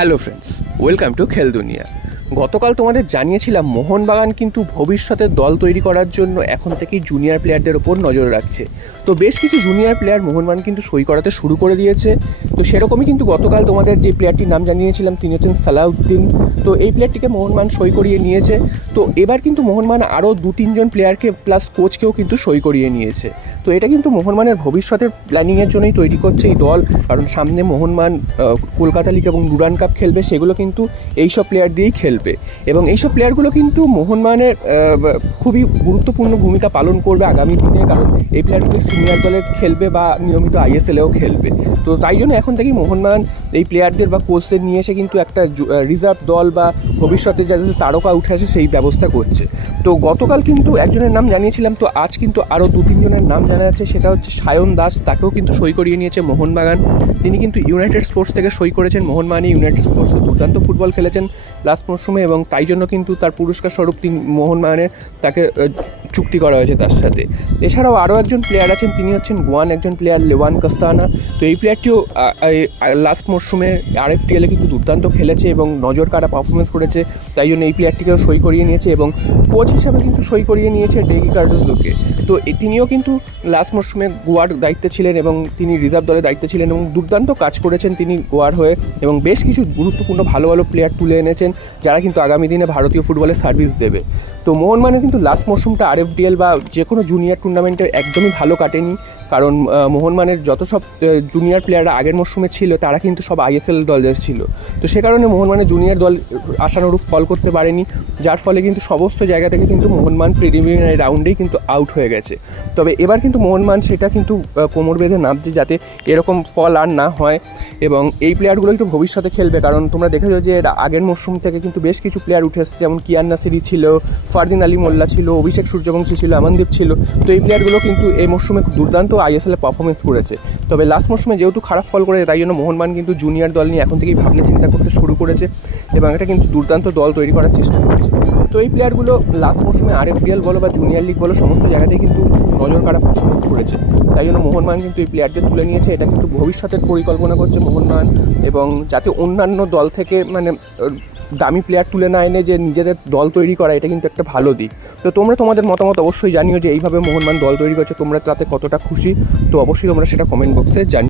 Hello friends, welcome to খেল দুনিয়া। গতকাল তোমাদের জানিয়েছিলাম মোহনবাগান কিন্তু ভবিষ্যতে দল তৈরি করার জন্য এখন থেকেই জুনিয়র প্লেয়ারদের ওপর নজর রাখছে। তো বেশ কিছু জুনিয়র প্লেয়ার মোহনবাগান কিন্তু সই করাতে শুরু করে দিয়েছে। তো সেরকমই কিন্তু গতকাল তোমাদের যে প্লেয়ারটির নাম জানিয়েছিলাম তিনি হচ্ছেন সালাউদ্দিন। তো এই প্লেয়ারটিকে মোহনবাগান সই করিয়ে নিয়েছে। তো এবার কিন্তু মোহনবাগান আরও 2-3 জন প্লেয়ারকে প্লাস কোচকেও কিন্তু সই করিয়ে নিয়েছে। তো এটা কিন্তু মোহনবাগানের ভবিষ্যতের প্ল্যানিংয়ের জন্যই তৈরি করছে এই দল, কারণ সামনে মোহনবাগান কলকাতা লিগ এবং ডুরান্ড কাপ খেলবে, সেগুলো কিন্তু এইসব প্লেয়ার দিয়েই খেলবে এবং এইসব প্লেয়ারগুলো কিন্তু মোহনবাগানের খুবই গুরুত্বপূর্ণ ভূমিকা পালন করবে আগামী দিনে, কারণ এই প্লেয়ারগুলি সিনিয়র দলে খেলবে বা নিয়মিত আইএসএলেও খেলবে। তো তাই জন্য এখন থেকেই মোহনবাগান এই প্লেয়ারদের বা কোচদের নিয়ে এসে কিন্তু একটা রিজার্ভ দল বা ভবিষ্যতে যাদের তারকা উঠে আসে সেই ব্যবস্থা করছে। তো গতকাল কিন্তু একজনের নাম জানিয়েছিলাম, তো আজ কিন্তু আরও 2-3 জনের নাম জানা যাচ্ছে। সেটা হচ্ছে সায়ন দাস, তাকেও কিন্তু সই করিয়ে নিয়েছে মোহনবাগান। তিনি কিন্তু ইউনাইটেড স্পোর্টস থেকে সই করেছেন মোহনবাগানে। ইউনাইটেড স্পোর্টসে দুর্দান্ত ফুটবল খেলেছেন লাস্ট মরশুমে এবং তাই জন্য কিন্তু তার পুরস্কার স্বরূপ তিনি মোহনবাগানে তাকে চুক্তি করা হয়েছে তার সাথে। এছাড়াও আরও একজন প্লেয়ার আছেন, তিনি হচ্ছেন গোয়ান একজন প্লেয়ার লেওয়ান কাস্তানা। তো এই প্লেয়ারটিও লাস্ট মরশুমে আরএফটিএলে কিন্তু দুর্দান্ত খেলেছে এবং নজর কাড়া পারফরমেন্স করেছে, তাই জন্য এই প্লেয়ারটিকেও সই করিয়ে নিয়েছে এবং কোচ হিসাবে কিন্তু সই করিয়ে নিয়েছে ডেগি কার্ডোজোকে। তো তিনিও কিন্তু লাস্ট মরশুমে গোয়ার দায়িত্বে ছিলেন এবং তিনি রিজার্ভ দলের দায়িত্বে ছিলেন এবং দুর্দান্ত কাজ করেছেন তিনি গোয়ার হয়ে এবং বেশ কিছু গুরুত্বপূর্ণ ভালো ভালো প্লেয়ার তুলে এনেছেন যারা কিন্তু আগামী দিনে ভারতীয় ফুটবলে সার্ভিস দেবে। তো মোহনবাগানের কিন্তু লাস্ট মরশুমটা আরএফডিএল বা যে কোনো জুনিয়র টুর্নামেন্টে একদমই ভালো কাটেনি, কারণ মোহনবাগানের যত সব জুনিয়র প্লেয়াররা আগের মরশুমে ছিল তারা কিন্তু সব আইএসএল দলের ছিল। তো সে কারণে মোহনবাগানের জুনিয়র দল আশানুরূপ ফল করতে পারেনি, যার ফলে কিন্তু সমস্ত জায়গা থেকে কিন্তু মোহনবাগান প্রিলিমিনারি রাউন্ডেই কিন্তু আউট হয়ে গেছে। তবে এবার কিন্তু মোহনবাগান সেটা কিন্তু কোমর বেঁধে নামছে যাতে এরকম ফল আর না হয় এবং এই প্লেয়ারগুলোই তো ভবিষ্যতে খেলবে, কারণ তোমরা দেখেছো যে আগের মরশুম থেকে কিন্তু বেশ কিছু প্লেয়ার উঠে এসেছে, যেমন কিয়ান নাসিরি ছিল, ফারদিন আলী মোল্লা ছিল, অভিষেক সূর্যবংশী ছিল, আমনদীপ ছিল। তো এই প্লেয়ারগুলো কিন্তু এই মরশুমে দুর্দান্ত আইএসএলে পারফরমেন্স করেছে। তবে লাস্ট মরশুমে যেহেতু খারাপ ফল করে, তাই জন্য মোহনবাগান কিন্তু জুনিয়র দল নিয়ে এখন থেকেই ভাবনা চিন্তা করতে শুরু করেছে এবং এটা কিন্তু দুর্দান্ত দল তৈরি করার চেষ্টা করেছে। তো এই প্লেয়ারগুলো লাস্ট মরশুমে আরএফডিএল বলো বা জুনিয়র লিগ বলো সমস্ত জায়গাতেই কিন্তু নজর কাড়া পারফরমেন্স করেছে, তাই জন্য মোহনবাগান কিন্তু এই প্লেয়ারদের তুলে নিয়েছে। এটা কিন্তু ভবিষ্যতের পরিকল্পনা করছে মোহনবাগান এবং যাতে অন্যান্য দল থেকে মানে দামি প্লেয়ার তুলে না এনে যে নিজেদের দল তৈরি করা, এটা কিন্তু একটা ভালো দিক। তো তোমরা তোমাদের মতামত অবশ্যই জানিও যে এইভাবে মোহনবাগান দল তৈরি করছে তোমরা তাতে কতটা খুশি। তো অবশ্যই তোমরা সেটা কমেন্ট বক্সে জানিও।